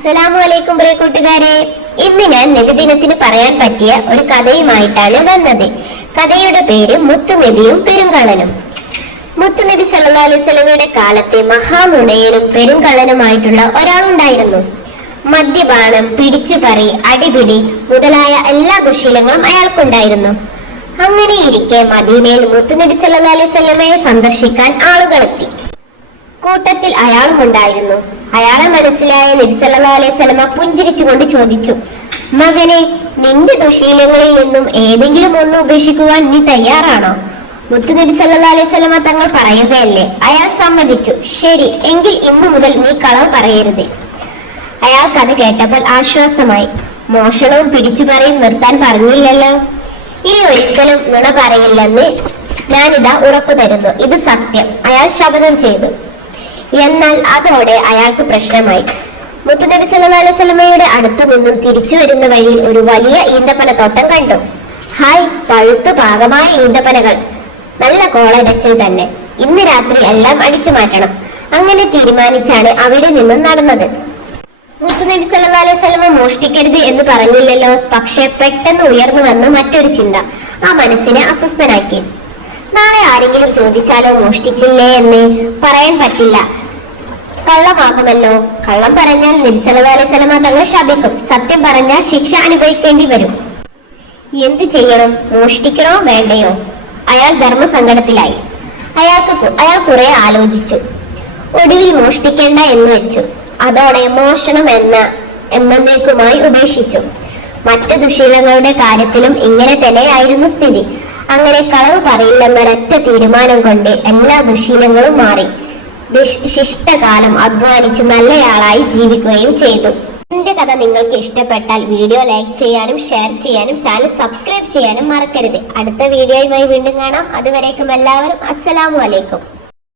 അസ്സലാമു പ്രിയ കൂട്ടുകാരെ, ഇന്ന് ഞാൻ നബിദിനത്തിന് പറയാൻ പറ്റിയ ഒരു കഥയുമായിട്ടാണ് വന്നത്. കഥയുടെ പേര് മുത്തുനബിയും പെരുങ്കള്ളനും. മുത്തുനബി സല്ലല്ലാഹു അലൈഹി വസല്ലമയുടെ കാലത്തെ മഹാനുണയനും പെരുങ്കള്ളനുമായിട്ടുള്ള ഒരാളുണ്ടായിരുന്നു. മദ്യപാനം, പിടിച്ചുപറി, അടിപിടി മുതലായ എല്ലാ ദുശീലങ്ങളും അയാൾക്കുണ്ടായിരുന്നു. അങ്ങനെയിരിക്കെ മദീനയിൽ മുത്തുനബി സല്ലല്ലാഹു അലൈഹി വസല്ലമയെ സന്ദർശിക്കാൻ ആളുകളെത്തി. കൂട്ടത്തിൽ അയാളും ഉണ്ടായിരുന്നു. അയാളെ മനസ്സിലായ നബി സല്ലല്ലാഹു അലൈഹി വസല്ലമ പുഞ്ചിരിച്ചുകൊണ്ട് ചോദിച്ചു, മകനെ, നിന്റെ ദുശീലങ്ങളിൽ നിന്നും ഏതെങ്കിലും ഒന്ന് ഉപേക്ഷിക്കുവാൻ നീ തയ്യാറാണോ? മുത്തുനബി സല്ലല്ലാഹു അലൈഹി വസല്ലമ തങ്ങൾ പറയുകയല്ലേ? അയാൾ സമ്മതിച്ചു. ശരി, എങ്കിൽ ഇന്നു മുതൽ നീ കളവ് പറയരുത്. അയാൾക്കത് കേട്ടപ്പോൾ ആശ്വാസമായി. മോഷണവും പിടിച്ചുപറിയും നിർത്താൻ പറഞ്ഞില്ലല്ലോ, ഇനി ഒരിക്കലും നുണ പറയില്ലെന്ന് ഞാനിതാ ഉറപ്പു തരുന്നു. ഇത് സത്യം, അയാൾ ശപഥം ചെയ്തു. എന്നാൽ അതോടെ അയാൾക്ക് പ്രശ്നമായി. മുത്തുനബി സല്ലല്ലാഹു അലൈഹി വസല്ലമയുടെ അടുത്തു നിന്നും തിരിച്ചു വരുന്ന വഴിയിൽ ഒരു വലിയ ഈന്തപ്പന തോട്ടം കണ്ടു. ഹായ്, പഴുത്തു പാകമായ ഈന്തപ്പനകൾ, നല്ല കോളരച്ചിൽ തന്നെ. ഇന്ന് രാത്രി എല്ലാം അടിച്ചു മാറ്റണം. അങ്ങനെ തീരുമാനിച്ചാണ് അവിടെ നിന്നും നടന്നത്. മുത്തുനബി സല്ലല്ലാഹു അലൈഹി വസല്ലമ മോഷ്ടിക്കരുത് എന്ന് പറഞ്ഞില്ലല്ലോ. പക്ഷെ പെട്ടെന്ന് ഉയർന്നു വന്ന മറ്റൊരു ചിന്ത ആ മനസ്സിനെ അസ്വസ്ഥനാക്കി. നാളെ ആരെങ്കിലും ചോദിച്ചാലോ മോഷ്ടിച്ചില്ലേ എന്ന് പറയാൻ പറ്റില്ല, കള്ളമാകുമല്ലോ. കള്ളം പറഞ്ഞാൽ നബി സല്ലല്ലാഹു അലൈഹി വസല്ലമ തങ്ങൾ ശപിക്കും. സത്യം പറഞ്ഞാൽ ശിക്ഷ അനുഭവിക്കേണ്ടി വരും. എന്ത് ചെയ്യണം? മോഷ്ടിക്കണോ വേണ്ടയോ? അയാൾ ധർമ്മസങ്കടത്തിലായി. അയാൾ കുറെ ആലോചിച്ചു. ഒടുവിൽ മോഷ്ടിക്കേണ്ട എന്ന് വെച്ചു. അതോടെ മോഷണം എന്നേക്കുമായി ഉപേക്ഷിച്ചു. മറ്റു ദുശീലങ്ങളുടെ കാര്യത്തിലും ഇങ്ങനെ തന്നെയായിരുന്നു സ്ഥിതി. അങ്ങനെ കളവ് പറയില്ലെന്നൊരൊറ്റ തീരുമാനം കൊണ്ട് എല്ലാ ദുശീലങ്ങളും മാറി. ശിഷ്ടകാലം അധ്വാനിച്ച് നല്ലയാളായി ജീവിക്കുകയും ചെയ്തു. എന്റെ കഥ നിങ്ങൾക്ക് ഇഷ്ടപ്പെട്ടാൽ വീഡിയോ ലൈക്ക് ചെയ്യാനും ഷെയർ ചെയ്യാനും ചാനൽ സബ്സ്ക്രൈബ് ചെയ്യാനും മറക്കരുത്. അടുത്ത വീഡിയോയുമായി വീണ്ടും കാണാം. അതുവരേക്കും എല്ലാവരും അസ്സലാമു അലൈക്കും.